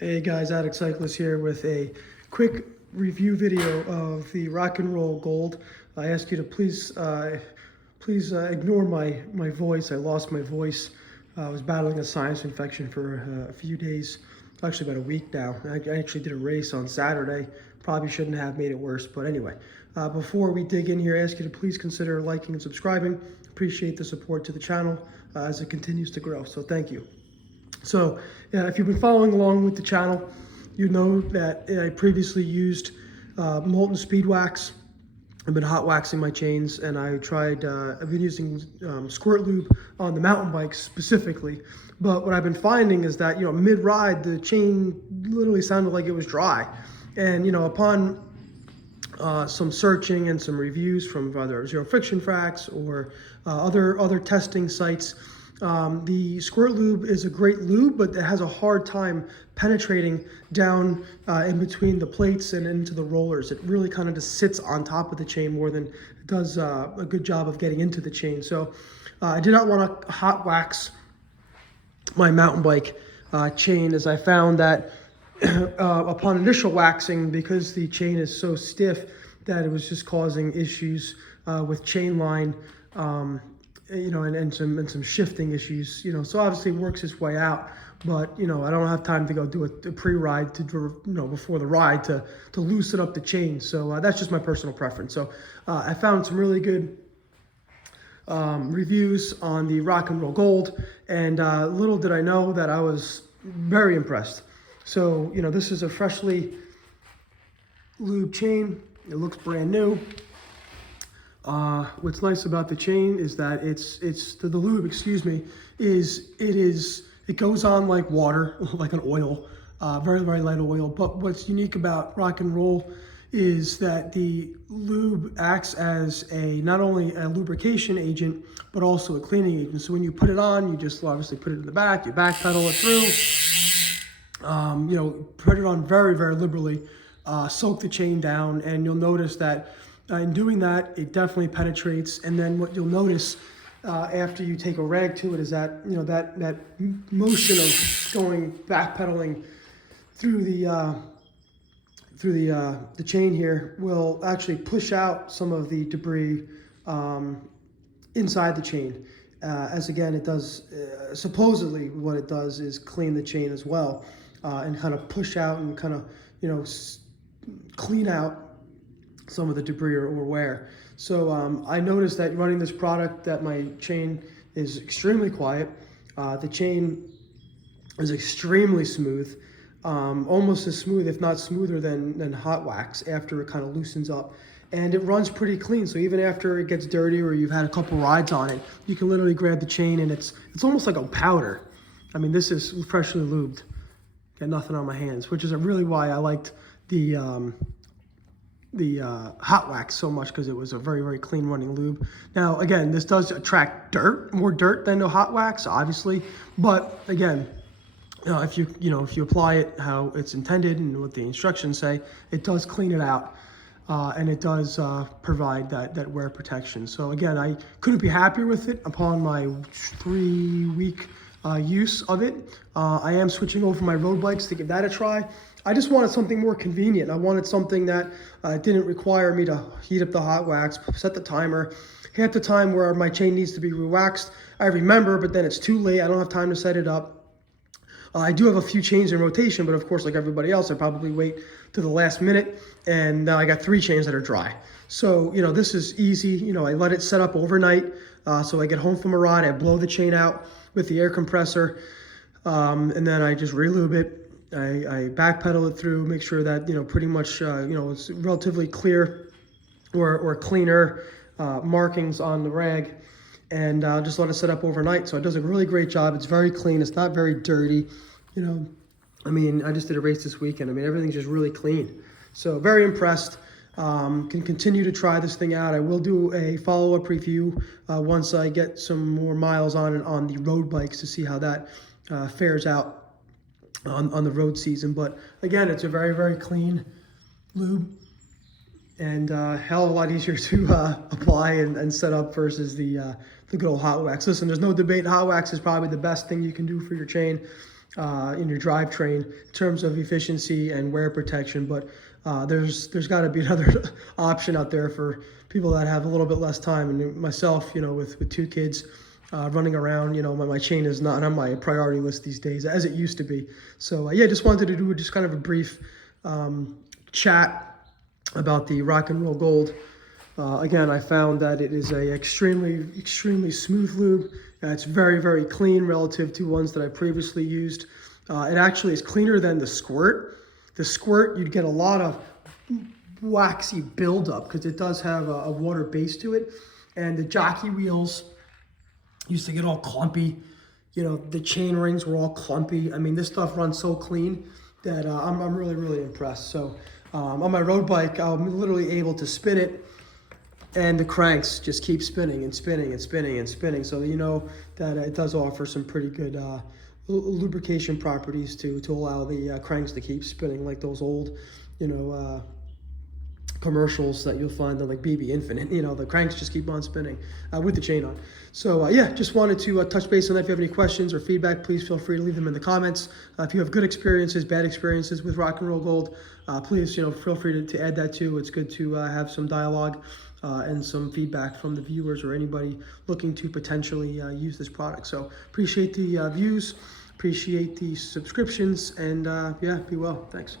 Hey guys, Addict Cyclist here with a quick review video of the Roll Gold. I ask you to please ignore my voice. I lost my voice. I was battling a sinus infection for a few days, actually about a week now. I actually did a race on Saturday. Probably shouldn't have made it worse, but anyway. Before we dig in here, I ask you to please consider liking and subscribing. Appreciate the support to the channel as it continues to grow, so thank you. So if you've been following along with the channel, you know that I previously used molten speed wax. I've been hot waxing my chains, and I've been using squirt lube on the mountain bikes specifically. But what I've been finding is that, mid-ride, the chain literally sounded like it was dry. And, upon some searching and some reviews from either Zero Friction Fracks or other testing sites, the squirt lube is a great lube, but it has a hard time penetrating down in between the plates and into the rollers. It really kind of just sits on top of the chain more than it does a good job of getting into the chain. So I did not want to hot wax my mountain bike chain, as I found that upon initial waxing, because the chain is so stiff, that it was just causing issues with chain line. And some shifting issues, so obviously it works its way out, but I don't have time to go do a pre-ride before the ride to loosen up the chain. So that's just my personal preference. So I found some really good reviews on the Roll Gold, and little did I know that I was very impressed. So this is a freshly lubed chain. It looks brand new. What's nice about the chain is that the lube, it goes on like water, like an oil, very, very light oil. But what's unique about Rock and Roll is that the lube acts as not only a lubrication agent, but also a cleaning agent. So when you put it on, you just obviously put it in the back, you back pedal it through, put it on very, very liberally, soak the chain down, and you'll notice that in doing that, it definitely penetrates. And then what you'll notice after you take a rag to it is that that motion of going backpedaling through the chain here will actually push out some of the debris inside the chain. As again, it does supposedly what it does is clean the chain as well, and kind of push out and kind of clean out some of the debris or wear. So I noticed that running this product that my chain is extremely quiet. The chain is extremely smooth, almost as smooth, if not smoother than hot wax after it kind of loosens up. And it runs pretty clean. So even after it gets dirty or you've had a couple rides on it, you can literally grab the chain and it's almost like a powder. I mean, this is freshly lubed. Got nothing on my hands, which is really why I liked the hot wax so much, because it was a very, very clean running lube. Now again, this does attract more dirt than the hot wax, obviously, but again, if you apply it how it's intended and what the instructions say, it does clean it out, and it does provide that wear protection. So again, I couldn't be happier with it upon my 3-week use of it. I am switching over my road bikes to give that a try. I just wanted something more convenient. I wanted something that didn't require me to heat up the hot wax, set the timer. Half the time where my chain needs to be re-waxed, I remember, but then it's too late. I don't have time to set it up. I do have a few chains in rotation, but of course, like everybody else, I probably wait to the last minute, and now I got 3 chains that are dry. So, this is easy. I let it set up overnight. So I get home from a ride, I blow the chain out with the air compressor, and then I just re-lube it. I backpedal it through, make sure that, pretty much, it's relatively clear or cleaner markings on the rag, and just let it set up overnight. So it does a really great job. It's very clean. It's not very dirty. I mean, I just did a race this weekend. I mean, everything's just really clean. So very impressed. Can continue to try this thing out. I will do a follow-up review once I get some more miles on the road bikes to see how that fares out on the road season. But again, it's a very, very clean lube, and hell of a lot easier to apply and set up versus the good old hot wax. Listen, there's no debate. Hot wax is probably the best thing you can do for your chain. in your drivetrain in terms of efficiency and wear protection. But there's got to be another option out there for people that have a little bit less time. And myself, with 2 kids running around, my chain is not on my priority list these days as it used to be. So yeah, just wanted to do just kind of a brief chat about the Rock and Roll Gold. Again, I found that it is a extremely smooth lube. It's very, very clean relative to ones that I previously used. It actually is cleaner than the Squirt. The Squirt, you'd get a lot of waxy buildup because it does have a water base to it. And the jockey wheels used to get all clumpy. The chain rings were all clumpy. I mean, this stuff runs so clean that I'm really, really impressed. So on my road bike, I'm literally able to spin it, and the cranks just keep spinning and spinning and spinning and spinning. So that it does offer some pretty good lubrication properties to allow the cranks to keep spinning, like those old, commercials that you'll find on like BB Infinite. The cranks just keep on spinning with the chain on. So yeah, just wanted to touch base on that. If you have any questions or feedback, please feel free to leave them in the comments. If you have good experiences, bad experiences with Rock and Roll Gold, please feel free to add that too. It's good to have some dialogue and some feedback from the viewers or anybody looking to potentially use this product. So appreciate the views, appreciate the subscriptions, and yeah, be well. Thanks.